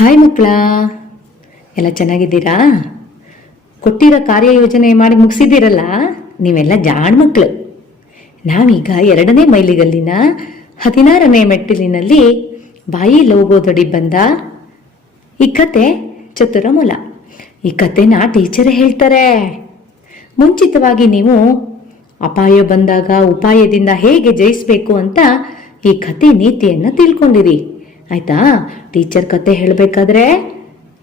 Hi ಮಕ್ಕಳ. ಎಲ್ಲ ಚೆನ್ನಾಗಿದ್ದೀರಾ? ಕೊಟ್ಟಿರೋ ಕಾರ್ಯಯೋಜನೆ ಮಾಡಿ ಮುಗಿಸಿದ್ದೀರಲ್ಲ? ನೀವೆಲ್ಲ ಜಾಣ ಮಕ್ಕಳು ನಾವೀಗ ಎರಡನೇ ಮೈಲಿಗಲ್ಲಿನ ಹದಿನಾರನೇ ಮೆಟ್ಟಿಲಿನಲ್ಲಿ ಬಾಯಿ ಲೋಗೋದಡಿ ಬಂದ ಈ ಕತೆ ಚತುರ ಮೂಲ ಈ ಕತೆನ ಟೀಚರೇ ಹೇಳ್ತಾರೆ. ಮುಂಚಿತವಾಗಿ ನೀವು ಅಪಾಯ ಬಂದಾಗ ಉಪಾಯದಿಂದ ಹೇಗೆ ಜಯಿಸಬೇಕು ಅಂತ ಈ ಕತೆ ನೀತಿಯನ್ನು ತಿಳ್ಕೊಂಡಿರಿ. ಆಯ್ತಾ? ಟೀಚರ್ ಕತೆ ಹೇಳಬೇಕಾದ್ರೆ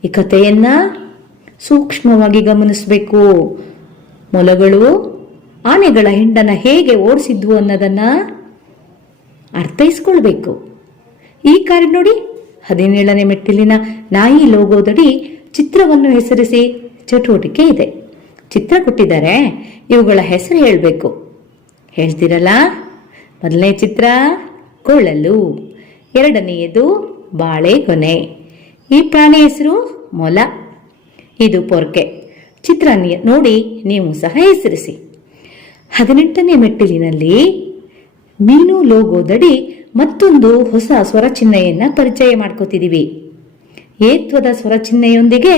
ಈ ಕಥೆಯನ್ನ ಸೂಕ್ಷ್ಮವಾಗಿ ಗಮನಿಸಬೇಕು. ಮೊಲಗಳು ಆನೆಗಳ ಹಿಂಡನ ಹೇಗೆ ಓಡಿಸಿದ್ವು ಅನ್ನೋದನ್ನ ಅರ್ಥೈಸ್ಕೊಳ್ಬೇಕು. ಈ ಕಾರ್ಡ್ ನೋಡಿ ಹದಿನೇಳನೇ ಮೆಟ್ಟಿಲಿನ ನಾಯಿ ಲೋಗೋದಡಿ ಚಿತ್ರವನ್ನು ಹೆಸರಿಸಿ ಚಟುವಟಿಕೆ ಇದೆ. ಚಿತ್ರ ಕೊಟ್ಟಿದ್ದಾರೆ, ಇವುಗಳ ಹೆಸರು ಹೇಳಬೇಕು. ಹೇಳ್ತೀರಲ್ಲ? ಮೊದಲನೇ ಚಿತ್ರ ಕೊಳ್ಳಲು ಎರಡನೆಯದು ಬಾಳೆಗೊನೆ. ಈ ಪ್ರಾಣಿ ಹೆಸರು ಮೊಲ. ಇದು ಪೊರ್ಕೆ. ಚಿತ್ರ ನೋಡಿ ನೀವು ಸಹ ಹೆಸರಿಸಿ. ಹದಿನೆಂಟನೇ ಮೆಟ್ಟಿಲಿನಲ್ಲಿ ಮೀನು ಲೋಗೋದಡಿ ಮತ್ತೊಂದು ಹೊಸ ಸ್ವರಚಿಹ್ನೆಯನ್ನು ಪರಿಚಯ ಮಾಡ್ಕೋತಿದ್ದೀವಿ ಏತ್ವದ ಸ್ವರಚಿಹ್ನೆಯೊಂದಿಗೆ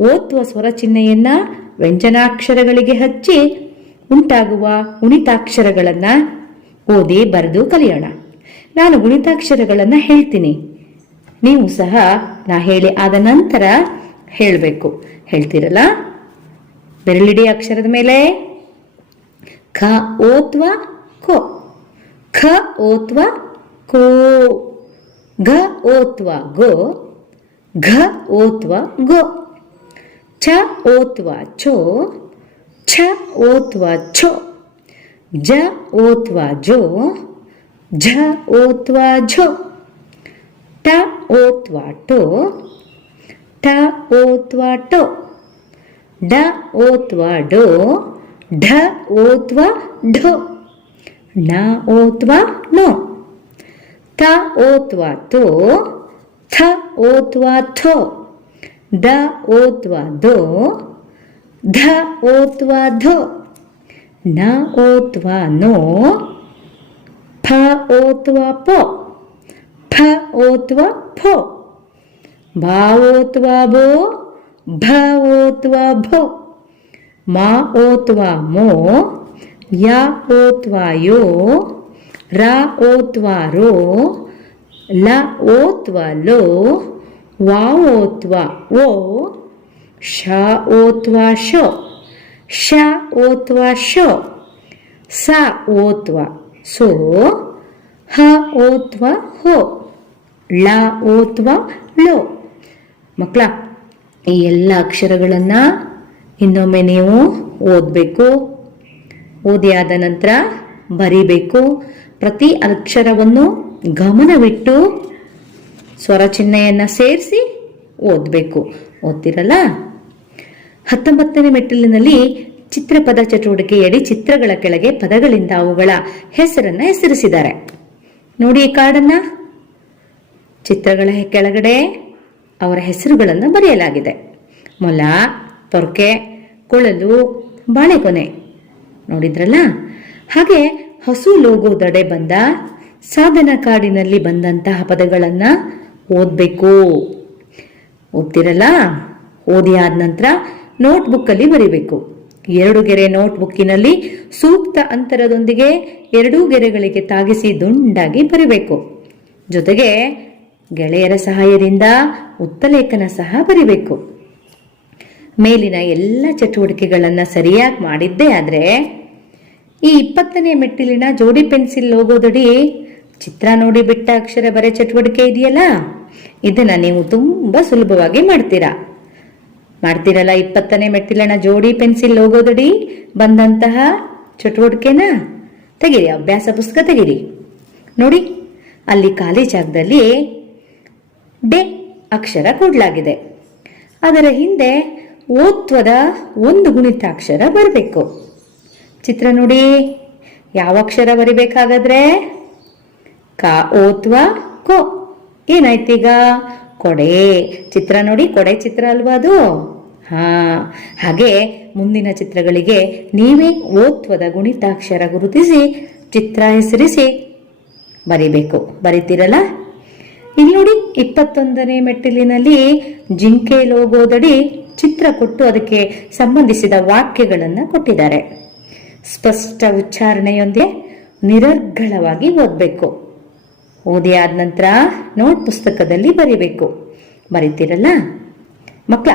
ಓತ್ವ ಸ್ವರಚಿಹ್ನೆಯನ್ನು ವ್ಯಂಜನಾಕ್ಷರಗಳಿಗೆ ಹಚ್ಚಿ ಉಂಟಾಗುವ ಉಣಿತಾಕ್ಷರಗಳನ್ನು ಓದಿ ಬರೆದು ಕಲಿಯೋಣ. ನಾನು ಗುಣಿತಾಕ್ಷರಗಳನ್ನು ಹೇಳ್ತೀನಿ. ನೀವು ಸಹ ನಾ ಹೇಳಿ ಆದ ನಂತರ ಹೇಳಬೇಕು. ಹೇಳ್ತೀರಲ್ಲ? ಬೆರಳಿಡಿ ಅಕ್ಷರದ ಮೇಲೆ. ಖ ಓತ್ವ ಕೋ. ಖ ಓತ್ವ ಕೋ. ಘ ಓತ್ವ ಗೋ. ಘ ಓತ್ವ ಗೋ. ಛ ಓತ್ವ ಚೋ. ಛ ಓತ್ವ ಛೋ ಜ ಓತ್ವ ಜೋ. ಝ ಓತ್ವ ಝೋ ಟ ಓತ್ವ ಟೋ ಟ ಓತ್ವ ಟೋ ಡ ಓತ್ವ ಡೋ ಢ ಓತ್ವ ಢೋ ಣ ಓತ್ವ ನೋ ತ ಓತ್ವ ತೋ ಥ ಓತ್ವ ಥೋ ದ ಓತ್ವ ದೋ ಧ ಓತ್ವ ಧೋ ನ ಓತ್ವ ನೋ П-О-Т-В-А, П. Ба отва Бо. Б отва Бо. Ма отва Мо. Я отва Йо. Ра отва Ро. Ла отва Ло. Ва отва Во. Ша отва Шо. Ша отва Шо. Са отва ಸೋ, ಹ ಓತ್ವ ಹೋ, ಳ ಓತ್ವ ಲೋ ಮಕ್ಕಳ ಈ ಎಲ್ಲ ಅಕ್ಷರಗಳನ್ನು ಇನ್ನೊಮ್ಮೆ ನೀವು ಓದಬೇಕು. ಓದಿ ಆದ ನಂತರ ಬರಿಬೇಕು. ಪ್ರತಿ ಅಕ್ಷರವನ್ನು ಗಮನವಿಟ್ಟು ಸ್ವರ ಚಿಹ್ನೆಯನ್ನು ಸೇರಿಸಿ ಓದಬೇಕು. ಓದ್ತಿರಲ್ಲ? ಹತ್ತೊಂಬತ್ತನೇ ಮೆಟ್ಟಿಲಿನಲ್ಲಿ ಚಿತ್ರಪದ ಚಟುವಟಿಕೆಯಡಿ ಚಿತ್ರಗಳ ಕೆಳಗೆ ಪದಗಳಿಂದ ಅವುಗಳ ಹೆಸರನ್ನ ಹೆಸರಿಸಿದ್ದಾರೆ. ನೋಡಿ ಈ ಕಾರ್ಡನ್ನ. ಚಿತ್ರಗಳ ಕೆಳಗಡೆ ಅವರ ಹೆಸರುಗಳನ್ನು ಬರೆಯಲಾಗಿದೆ. ಮೊಲ, ತೊರ್ಕೆ, ಕೊಳಲು, ಬಾಳೆಗೊನೆ. ನೋಡಿದ್ರಲ್ಲ? ಹಾಗೆ ಹಸು ಲೋಗೋ ದಡೆ ಬಂದ ಸಾಧನ ಕಾಡಿನಲ್ಲಿ ಬಂದಂತಹ ಪದಗಳನ್ನು ಓದಬೇಕು. ಓದ್ತಿರಲ್ಲ? ಓದಿ ಆದ ನಂತರ ನೋಟ್ಬುಕ್ಕಲ್ಲಿ ಬರಿಬೇಕು. ಎರಡು ಗೆರೆ ನೋಟ್ಬುಕ್ಕಿನಲ್ಲಿ ಸೂಕ್ತ ಅಂತರದೊಂದಿಗೆ ಎರಡೂ ಗೆರೆಗಳಿಗೆ ತಾಗಿಸಿ ದುಂಡಾಗಿ ಬರಿಬೇಕು. ಜೊತೆಗೆ ಗೆಳೆಯರ ಸಹಾಯದಿಂದ ಉತ್ತಲೇಖನ ಸಹ ಬರಿಬೇಕು. ಮೇಲಿನ ಎಲ್ಲ ಚಟುವಟಿಕೆಗಳನ್ನು ಸರಿಯಾಗಿ ಮಾಡಿದ್ದೇ ಆದರೆ ಈ ಇಪ್ಪತ್ತನೇ ಮೆಟ್ಟಿಲಿನ ಜೋಡಿ ಪೆನ್ಸಿಲ್ ಲೋಗೋದಡಿ ಚಿತ್ರ ನೋಡಿ ಬಿಟ್ಟ ಅಕ್ಷರ ಬರೆ ಚಟುವಟಿಕೆ ಇದೆಯಲ್ಲ? ಇದನ್ನು ನೀವು ತುಂಬಾ ಸುಲಭವಾಗಿ ಮಾಡ್ತೀರಾ? ಮಾಡ್ತೀರಲ್ಲ ಇಪ್ಪತ್ತನೇ ಮೆಟ್ಟಿಲಣ ಜೋಡಿ ಪೆನ್ಸಿಲ್ ಹೋಗೋದಡಿ ಬಂದಂತಹ ಚಟುವಟಿಕೆನ ತೆಗೀರಿ, ಅಭ್ಯಾಸ ಪುಸ್ತಕ ತೆಗೀರಿ. ನೋಡಿ, ಅಲ್ಲಿ ಖಾಲಿ ಜಾಗದಲ್ಲಿ ಡೆ ಅಕ್ಷರ ಕೊಡಲಾಗಿದೆ. ಅದರ ಹಿಂದೆ ಓತ್ವದ ಒಂದು ಗುಣಿತಾಕ್ಷರ ಬರಬೇಕು. ಚಿತ್ರ ನೋಡಿ, ಯಾವ ಅಕ್ಷರ ಬರಿಬೇಕಾಗಾದ್ರೆ? ಕ, ಓತ್ವ, ಕೋ. ಏನಾಯ್ತೀಗ? ಕೊಡೆ. ಚಿತ್ರ ನೋಡಿ, ಕೊಡೆ ಚಿತ್ರ ಅಲ್ವಾ ಅದು? ಹಾ. ಹಾಗೆ ಮುಂದಿನ ಚಿತ್ರಗಳಿಗೆ ನೀವೇ ಓತ್ವದ ಗುಣಿತಾಕ್ಷರ ಗುರುತಿಸಿ, ಚಿತ್ರ ಹೆಸರಿಸಿ ಬರಿಬೇಕು. ಬರಿತೀರಲ್ಲ? ಇಲ್ಲಿ ನೋಡಿ, ಇಪ್ಪತ್ತೊಂದನೇ ಮೆಟ್ಟಿಲಿನಲ್ಲಿ ಜಿಂಕೆ ಲೋಗೋದಡಿ ಚಿತ್ರ ಕೊಟ್ಟು ಅದಕ್ಕೆ ಸಂಬಂಧಿಸಿದ ವಾಕ್ಯಗಳನ್ನು ಕೊಟ್ಟಿದ್ದಾರೆ. ಸ್ಪಷ್ಟ ಉಚ್ಚಾರಣೆಯೊಂದಿಗೆ ನಿರರ್ಗಳವಾಗಿ ಓದಬೇಕು. ಓದಿ ಆದ ನಂತರ ನೋಟ್ ಪುಸ್ತಕದಲ್ಲಿ ಬರೀಬೇಕು. ಬರೀತೀರಲ್ಲ? ಮಕ್ಕಳ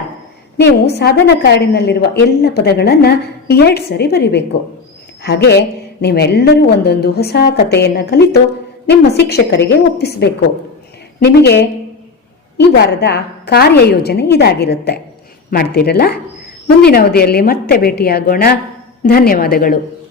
ನೀವು ಸಾಧನ ಕಾರ್ಡಿನಲ್ಲಿರುವ ಎಲ್ಲ ಪದಗಳನ್ನು ಎರಡು ಸರಿ ಬರಿಬೇಕು. ಹಾಗೆ ನೀವೆಲ್ಲರೂ ಒಂದೊಂದು ಹೊಸ ಕಥೆಯನ್ನು ಕಲಿತು ನಿಮ್ಮ ಶಿಕ್ಷಕರಿಗೆ ಒಪ್ಪಿಸಬೇಕು. ನಿಮಗೆ ಈ ವಾರದ ಕಾರ್ಯಯೋಜನೆ ಇದಾಗಿರುತ್ತೆ. ಮಾಡ್ತೀರಲ್ಲ? ಮುಂದಿನ ಅವಧಿಯಲ್ಲಿ ಮತ್ತೆ ಭೇಟಿಯಾಗೋಣ. ಧನ್ಯವಾದಗಳು.